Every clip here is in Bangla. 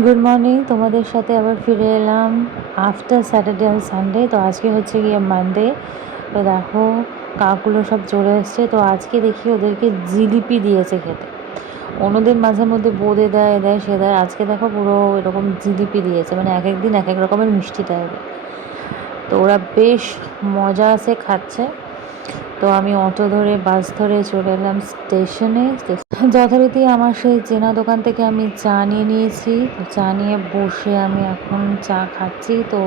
গুড মর্নিং, তোমাদের সাথে আবার ফিরে এলাম আফটার স্যাটারডে আর সানডে। তো আজকে হচ্ছে গিয়ে মানডে। তো দেখো কাকগুলো সব চলে এসছে। তো আজকে দেখি ওদেরকে জিলিপি দিয়েছে খেতে। অন্যদিন মাঝে মধ্যে বোঁদে দেয় দেয় সে দেয়, আজকে দেখো পুরো এরকম জিলিপি দিয়েছে, মানে এক এক দিন এক এক রকমের মিষ্টি দেয় ওদের। তো ওরা বেশ মজা আছে খাচ্ছে। তো আমি অটো ধরে বাস ধরে চলে এলাম স্টেশনে। যথারীতি আমার সেই চেনা দোকান থেকে আমি চা নিয়ে নিয়েছি। তো চা নিয়ে বসে আমি এখন চা খাচ্ছি। তো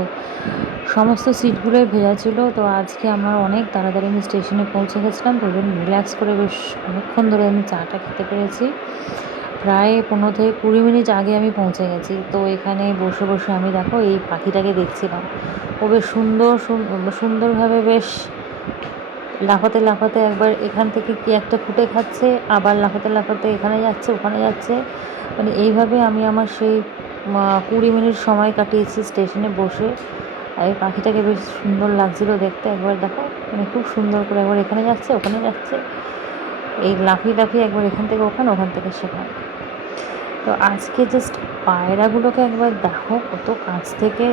সমস্ত সিটগুলোই ভেজা ছিল। তো আজকে আমার অনেক তাড়াতাড়ি আমি স্টেশনে পৌঁছে গেছিলাম, তো ওই জন্য রিল্যাক্স করে বেশ অনেকক্ষণ ধরে আমি চাটা খেতে পেরেছি। প্রায় 15 থেকে 20 মিনিট আগে আমি পৌঁছে গেছি। তো এখানে বসে বসে আমি দেখো এই পাখিটাকে দেখছিলাম। ও বেশ সুন্দরভাবে বেশ লাফাতে লাফাতে একবার এখান থেকে কি একটা খুঁটে খাচ্ছে, আবার লাফাতে লাফাতে এখানে যাচ্ছে ওখানে যাচ্ছে। মানে এইভাবে আমি আমার সেই 20 মিনিট সময় কাটিয়েছি স্টেশনে বসে। আর এই পাখিটাকে বেশ সুন্দর লাগছিল দেখতে। একবার দেখো, মানে খুব সুন্দর করে একবার এখানে যাচ্ছে ওখানে যাচ্ছে, এই লাফিয়ে লাফিয়ে একবার এখান থেকে ওখানে ওখান থেকে সেখানে। তো আজকে জাস্ট পায়রাগুলোকে একবার দেখো, কত কাছ থেকে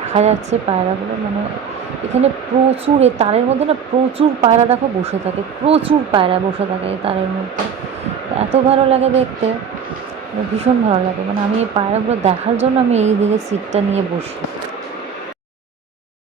দেখা যাচ্ছে পায়রাগুলো। মানে এখানে প্রচুর, এই তারের মধ্যে না প্রচুর পায়রা দেখো বসে থাকে, প্রচুর পায়রা বসে থাকে এই তারের মধ্যে। এত ভালো লাগে দেখতে, মানে ভীষণ ভালো লাগে। মানে আমি এই পায়রাগুলো দেখার জন্য আমি এই দিকে সিটটা নিয়ে বসি।